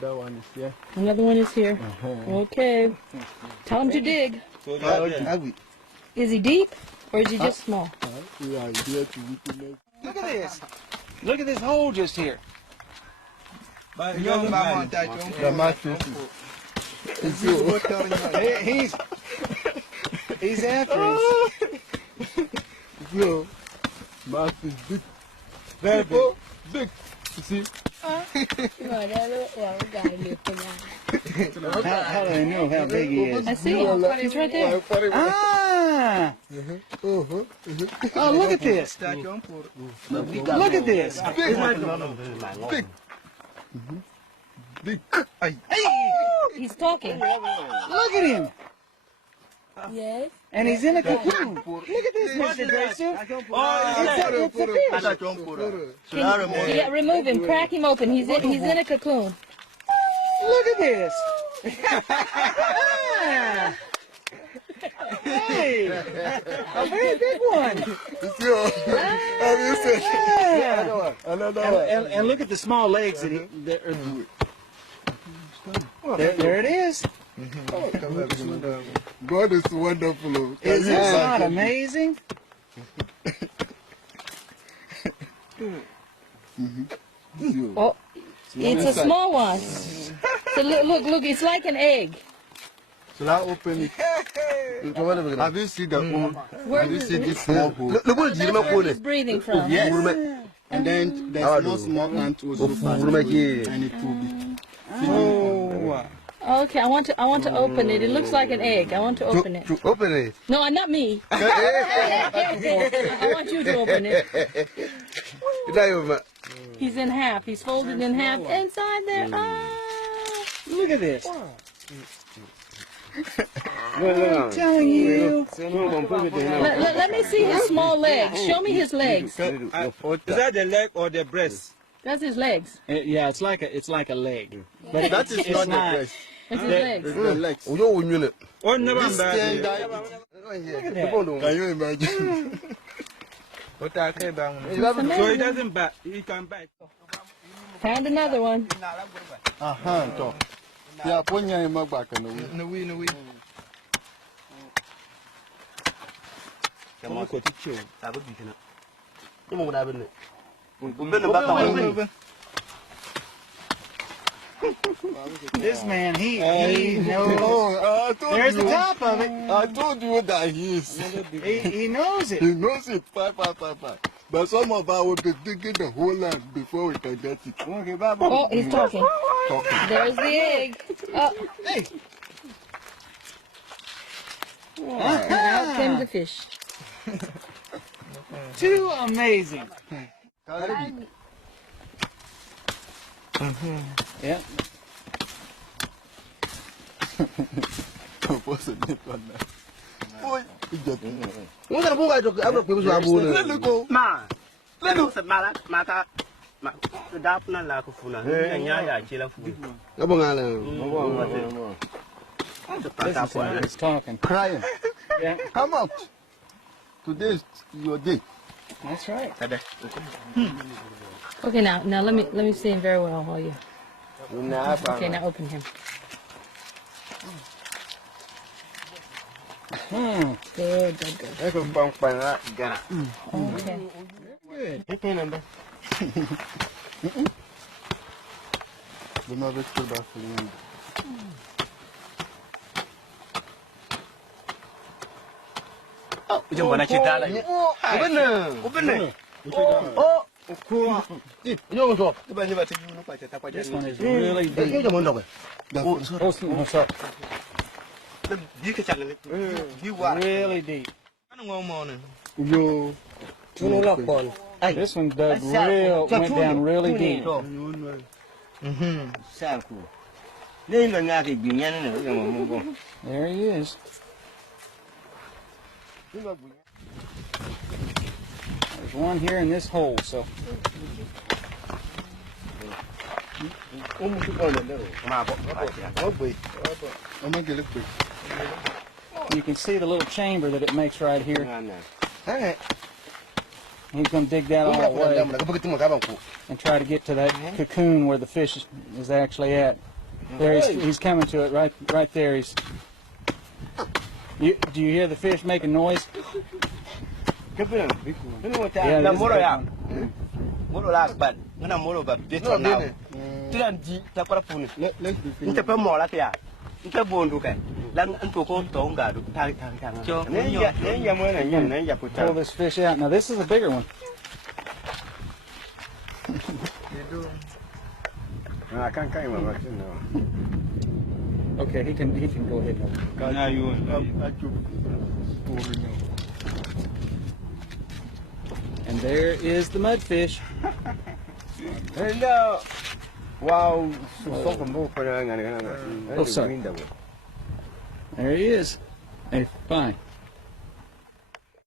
That one is here. Another one is here. Okay. Tell him to dig. Is he deep or is he just small? Yeah, here to witness. Look at this. Look at this hole just here. The master. He's after us. So, master is big. Very big. Big. You see? How do I know how big he is? I see him. He's right there. Ah! Oh, look at this. Look at this. Big. Big. He's talking. Look at him. Yes. And he's in a cocoon. Look at this, Mr. Grayson. It's a fish. Yeah, remove him. Crack him open. He's in a cocoon. Look at this. Hey, a very big one. Yeah. And look at the small legs. There it is. God is wonderful. Is this not amazing? Oh, it's a small one. So look, it's like an egg. Shall I open it? Have you seen the hole? Where Have you seen this small hole? That's where he's breathing from. Yes. And then there's no small ant also and it will be. Oh. Okay, I want to open it. It looks like an egg. I want to open it. To open it. No, not me. I want you to open it. He's in half. He's folded in half inside there. Ah. Look at this. I'm telling you. Let me see his small legs. Show me his legs. Is that the leg or the breast? That's his legs. Yeah, it's like a leg. But That is not the breast. That's his legs. It's the legs. Oh, never This stand mind. Can you imagine? So he doesn't bite. He can bite. Found another one. Aha, yeah, ponya him back and away. No. this man, he knows. There's the top of it. I told you that He knows it. he knows it. Five. But some of us will be digging the whole land before we can get it. Oh, he's talking. There's the egg. Oh. Hey. Out came the fish. Too amazing. Yeah. He's talking. Crying. Yeah, Come out. Today is your day. that's right. Okay, now let me see him very well while you. Okay, now open him. Good. Okay. Good. The mother still back for you. This one is really deep. Really deep. Yo. This one went down really deep. There he is. There's one here in this hole, so. You can see the little chamber that it makes right here. He's going to dig that all the way and try to get to that cocoon where the fish is actually at. There he's coming to it right there. Do you hear the fish making noise? Pull this fish out. Now this is a bigger one. Okay, he can go ahead now. And there is the mudfish. Hello. Wow. Oh, sorry. There he is. Hey, fine.